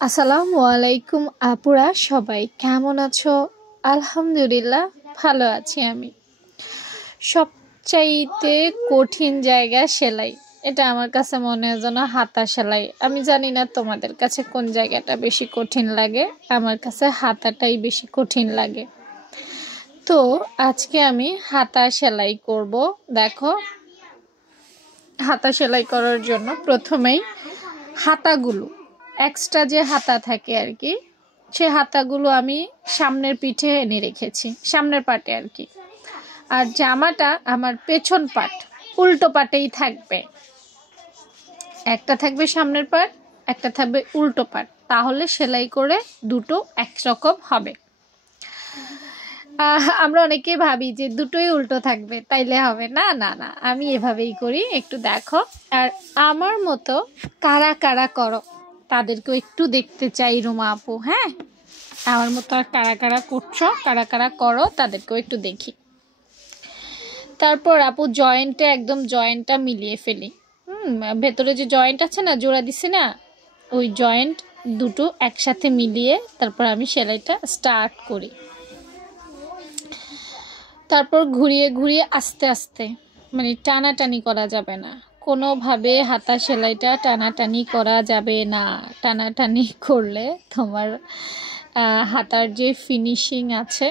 আসসালামু আলাইকুম আপুরা, সবাই কেমন আছো? আলহামদুলিল্লাহ ভালো আছি আমি। সবচাইতে কঠিন জায়গা সেলাই, এটা আমার কাছে মনে হয় যেন হাতা সেলাই। আমি জানি না তোমাদের কাছে কোন জায়গাটা বেশি কঠিন লাগে, আমার কাছে হাতাটাই বেশি কঠিন লাগে। তো আজকে আমি হাতা সেলাই করব। দেখো, হাতা সেলাই করার জন্য প্রথমেই হাতাগুলো এক্সট্রা যে হাতা থাকে আর কি, সে হাতাগুলো আমি সামনের পিঠে এনে রেখেছি, সামনের পাটে আর কি। আর জামাটা আমার পেছন পাট, উল্টো পাটেই থাকবে। একটা থাকবে সামনের পাট, একটা থাকবে উল্টো পাট, তাহলে সেলাই করে দুটো একরকম হবে। আমরা অনেকেই ভাবি যে দুটোই উল্টো থাকবে তাইলে হবে, না না না, আমি এভাবেই করি। একটু দেখো, আর আমার মতো কারা কারা করো তাদেরকেও একটু দেখতে চাই রুমা আপু। হ্যাঁ, আমার মতো আর কারা কারা করছো, কারা কারা করো তাদেরকেও একটু দেখি। তারপর আপু জয়েন্টে একদম জয়েন্টটা মিলিয়ে ফেলি। ভেতরে যে জয়েন্ট আছে না, জোড়া দিছি না, ওই জয়েন্ট দুটো একসাথে মিলিয়ে তারপর আমি সেলাইটা স্টার্ট করি। তারপর ঘুরিয়ে ঘুরিয়ে আস্তে আস্তে, মানে টানাটানি করা যাবে না কোনোভাবে, হাতা সেলাইটা টানাটানি করা যাবে না। টানাটানি করলে তোমার হাতার যে ফিনিশিং আছে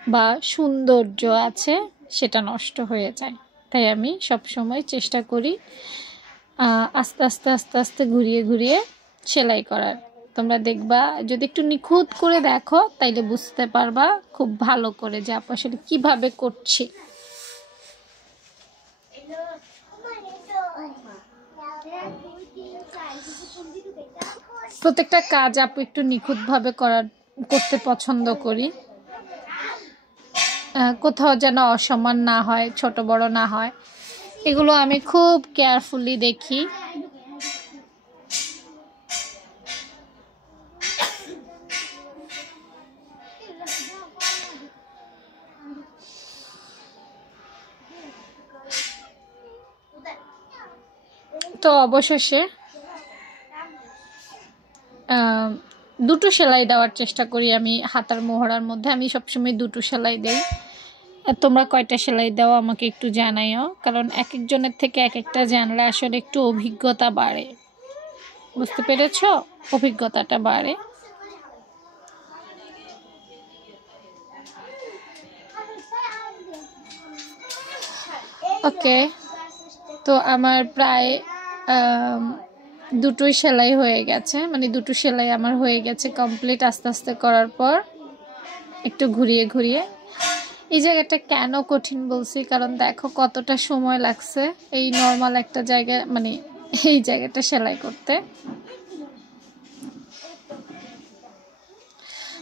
বা সৌন্দর্য আছে সেটা নষ্ট হয়ে যায়। তাই আমি সব সময় চেষ্টা করি আস্তে আস্তে আস্তে আস্তে ঘুরিয়ে ঘুরিয়ে সেলাই করার। তোমরা দেখবা, যদি একটু নিখুঁত করে দেখো তাইলে বুঝতে পারবা খুব ভালো করে যে আপু আসলে কীভাবে করছি। প্রত্যেকটা কাজ আপু একটু নিখুঁতভাবে করতে পছন্দ করি, কোথাও যেন অসমান না হয়, ছোট বড় না হয়, এগুলো আমি খুব কেয়ারফুলি দেখি। তো অবশেষে দুটো সেলাই দেওয়ার চেষ্টা করি আমি। হাতার মোহরার মধ্যে আমি সবসময় দুটো সেলাই দেই। তোমরা কয়টা সেলাই দাও আমাকে একটু জানাইও, কারণ এক একজনের থেকে এক একটা জানলে আসলে একটু অভিজ্ঞতা বাড়ে। বুঝতে পেরেছ? অভিজ্ঞতাটা বাড়ে। ওকে, তো আমার প্রায় দুটোই সেলাই হয়ে গেছে, মানে দুটো সেলাই আমার হয়ে গেছে কমপ্লিট। আস্তে আস্তে করার পর একটু ঘুরিয়ে ঘুরিয়ে, এই জায়গাটা কেন কঠিন বলছি, কারণ দেখো কতটা সময় লাগছে এই নর্মাল একটা জায়গা, মানে এই জায়গাটা সেলাই করতে।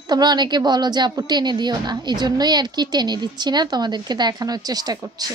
তোমরা অনেকে বলো যে আপু টেনে দিও না, এই জন্যই আর কি টেনে দিচ্ছি না, তোমাদেরকে দেখানোর চেষ্টা করছি।